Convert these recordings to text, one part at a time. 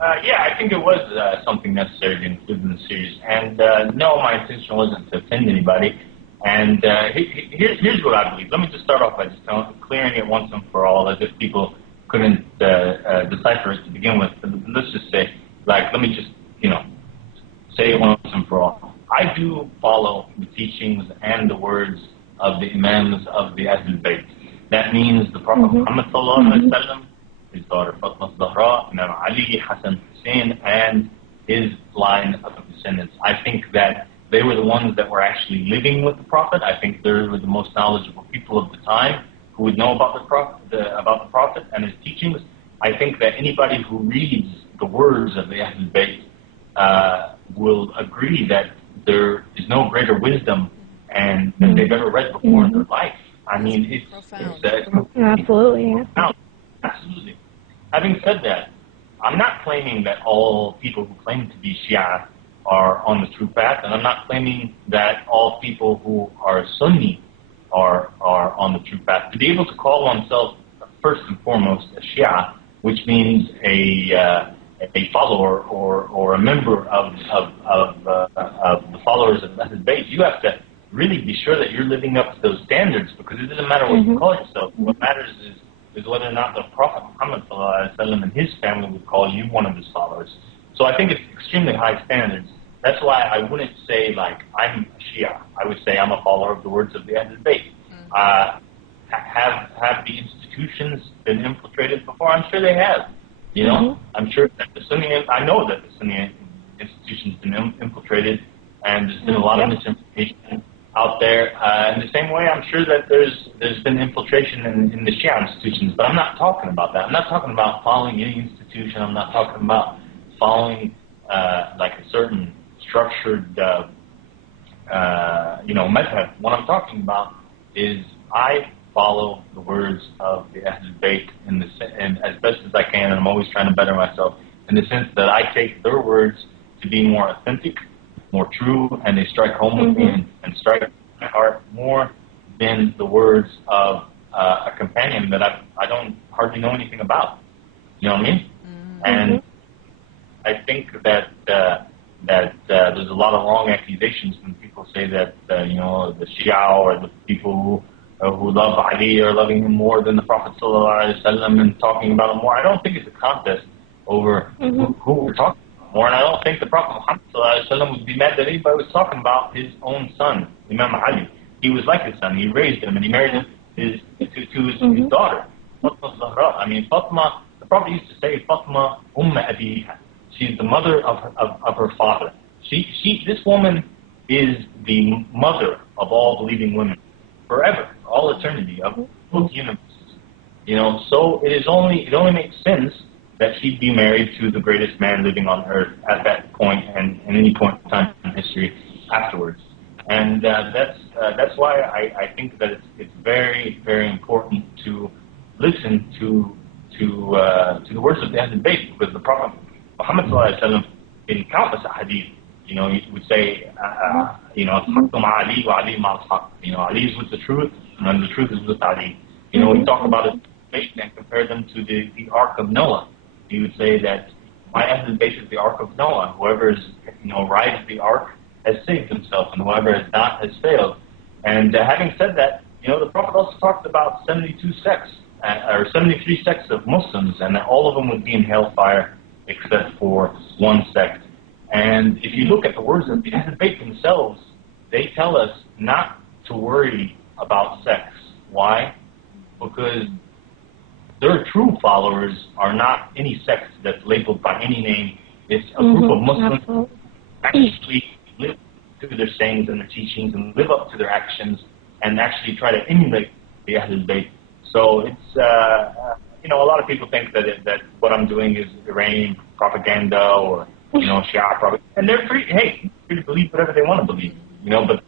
Yeah, I think it was something necessary to include in the series. And no, my intention wasn't to offend anybody. And here's what I believe. Let me just start off by just clearing it once and for all, as if people couldn't decipher it to begin with. But let's just say, like, let me just, say it once and for all. I do follow the teachings and the words of the Imams of the Ahlul Bayt. That means the Prophet Muhammad sallallahu alaihi wasallam, his daughter Fatima Zahra, Imam Ali, Hassan Hussein, and his line of descendants. I think that they were the ones that were actually living with the Prophet. I think they were the most knowledgeable people of the time who would know about the Prophet and his teachings. I think that anybody who reads the words of the Ahlul Bayt will agree that there is no greater wisdom and that they've ever read before in their life. I mean, it's absolutely. Absolutely. Having said that, I'm not claiming that all people who claim to be Shia are on the true path, and I'm not claiming that all people who are Sunni are on the true path. To be able to call oneself first and foremost a Shia, which means a follower or a member of the followers of Ahlul Bayt, you have to really be sure that you're living up to those standards, because it doesn't matter what you call yourself. What matters is whether or not the Prophet Muhammad ﷺ and his family would call you one of his followers. So I think it's extremely high standards. That's why I wouldn't say, like, I'm a Shia. I would say I'm a follower of the words of the Ahlul Bayt. Have the institutions been infiltrated before? I'm sure they have. I'm sure that I know that the Sunni institutions have been infiltrated, and there's been a lot of misinformation out there. In the same way, I'm sure that there's been infiltration in the Shia institutions, but I'm not talking about that. I'm not talking about following any institution. I'm not talking about following like a certain structured, method. What I'm talking about is I follow the words of the Ahlul Bayt and as best as I can, and I'm always trying to better myself in the sense that I take their words to be more authentic, more true, and they strike home with me and strike my heart more than the words of a companion that I don't hardly know anything about. You know what I mean? And I think that there's a lot of wrong accusations when people say that the Shia or the people who love Ali are loving him more than the Prophet ﷺ and talking about him more. I don't think it's a contest over who we're talking about more, and I don't think the Prophet Muhammad ﷺ would be mad that anybody was talking about his own son, Imam Ali. He was like his son. He raised him, and he married him to his daughter, Fatima Zahra. I mean, Fatima, the Prophet used to say, Fatima Abiha. She's the mother of her father. This woman is the mother of all believing women, forever, all eternity, of both universes. So it only makes sense that she'd be married to the greatest man living on earth at that point and any point in time in history afterwards. And that's why I think that it's very, very important to listen to the words of the Ahlul Bayt, because the Prophet Muhammad ﷺ, in countless hadith, he would say, Ali wa Ali ma'al haq. Ali is with the truth, and the truth is with Ali. We talk about his faith and compare them to the Ark of Noah. He would say that my Ahlul Bayt is the Ark of Noah. Whoever is, rides the Ark has saved himself, and whoever has not has failed. And having said that, the Prophet also talked about 72 sects, or 73 sects of Muslims, and that all of them would be in hellfire except for one sect. And if you look at the words of the Ahlul Bayt themselves, they tell us not to worry about sects. Why? Because their true followers are not any sect that's labeled by any name. It's a group of Muslims who actually live to their sayings and their teachings and live up to their actions and actually try to emulate the Ahlul Bayt. So it's, a lot of people think that what I'm doing is Iranian propaganda or, Shia propaganda. And they're free to believe whatever they want to believe, but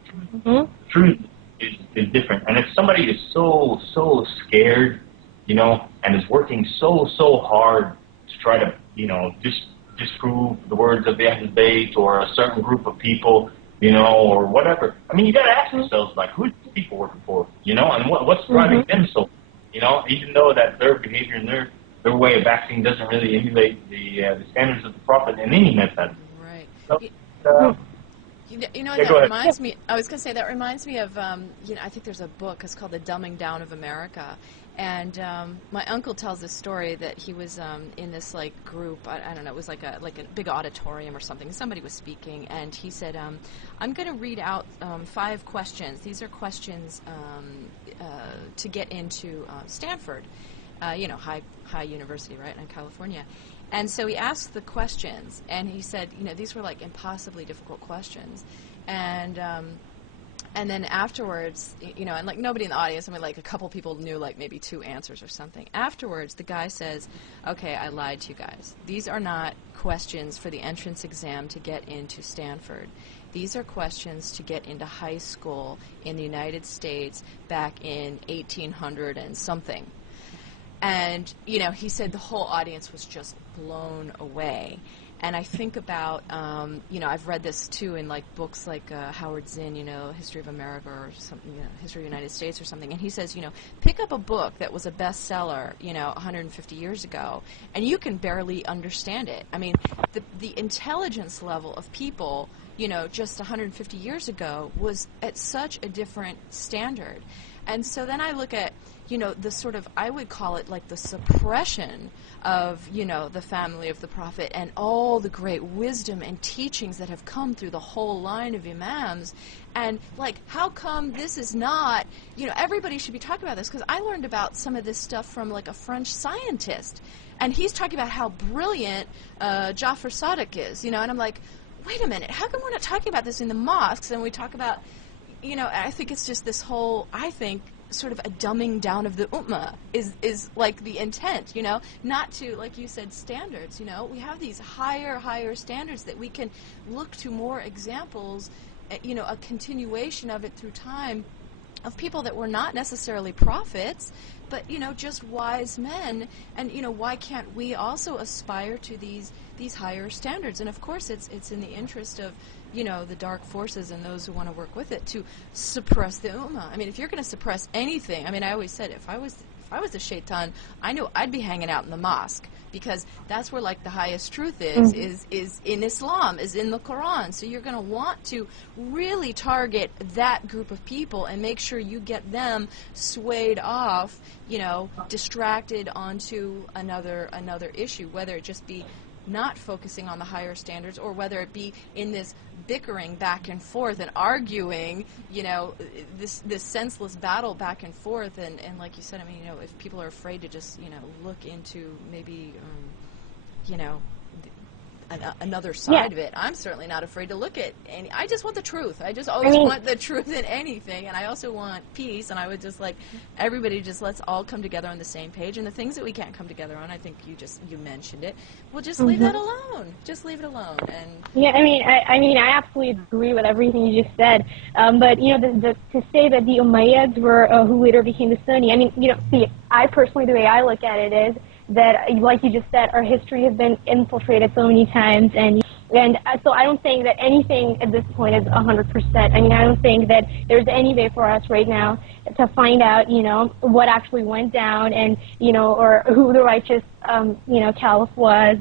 the truth is different. And if somebody is so scared, and is working so hard to try to, disprove the words of the Ahlul Bayt or a certain group of people, or whatever. I mean, you got to ask yourselves, like, who are these people working for, and what's driving them so, even though that their behavior and their way of acting doesn't really emulate the standards of the Prophet in any method. Right. So, you know, that reminds me, I was going to say, that reminds me of, you know, I think there's a book, it's called The Dumbing Down of America. And my uncle tells this story that he was in this, like, group, I don't know, it was like a big auditorium or something. Somebody was speaking, and he said, I'm going to read out 5 questions. These are questions to get into Stanford, you know, high university, right, in California. And so he asked the questions, and he said, you know, these were, like, impossibly difficult questions. And then afterwards, you know, and like nobody in the audience, I mean, like a couple people knew like maybe 2 answers or something. Afterwards, the guy says, okay, I lied to you guys. These are not questions for the entrance exam to get into Stanford. These are questions to get into high school in the United States back in 1800 and something. And, you know, he said the whole audience was just blown away. And I think about, you know, I've read this too in like books like Howard Zinn, you know, History of America or something, you know, History of the United States or something. And he says, you know, pick up a book that was a bestseller, you know, 150 years ago, and you can barely understand it. I mean, the intelligence level of people, you know, just 150 years ago was at such a different standard. And so then I look at, you know, the sort of, I would call it like the suppression of, you know, the family of the Prophet and all the great wisdom and teachings that have come through the whole line of imams. And, like, how come this is not, you know, everybody should be talking about this, because I learned about some of this stuff from, like, a French scientist. And he's talking about how brilliant Jafar Sadiq is, you know, and I'm like, wait a minute, how come we're not talking about this in the mosques? And we talk about, you know, I think it's just this whole, I think, sort of a dumbing down of the ummah is like the intent, you know, not to, like you said, standards, you know. We have these higher standards that we can look to more examples, you know, a continuation of it through time of people that were not necessarily prophets, but, you know, just wise men. And, you know, why can't we also aspire to these higher standards? And, of course, it's in the interest of, you know, the dark forces and those who want to work with it to suppress the ummah. I mean, if you're going to suppress anything, I mean, I always said if I was the shaitan, I know I'd be hanging out in the mosque, because that's where, like, the highest truth is in Islam, is in the Quran. So you're going to want to really target that group of people and make sure you get them swayed off, you know, distracted onto another issue, whether it just be not focusing on the higher standards, or whether it be in this bickering back and forth and arguing, you know, this senseless battle back and forth. And like you said, I mean, you know, if people are afraid to just, you know, look into maybe, you know, another side of it, I'm certainly not afraid to look at any. I just want the truth. I just always want the truth in anything, and I also want peace. And I would just like everybody, just let's all come together on the same page. And the things that we can't come together on, I think you mentioned it. We'll just leave that alone. Just leave it alone. And yeah, I mean, I absolutely agree with everything you just said. But you know, to say that the Umayyads were who later became the Sunni. I mean, you know, see, I personally, the way I look at it is that, like you just said, our history has been infiltrated so many times, and so I don't think that anything at this point is 100%. I mean, I don't think that there's any way for us right now to find out, you know, what actually went down, and, you know, or who the righteous, you know, caliph was.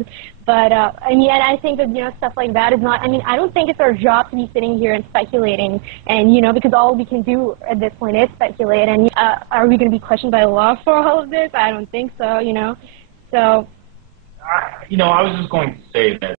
But, I mean, and I think that, you know, stuff like that is not, I mean, I don't think it's our job to be sitting here and speculating, and, you know, because all we can do at this point is speculate, and are we going to be questioned by Allah for all of this? I don't think so, you know. So, you know, I was just going to say that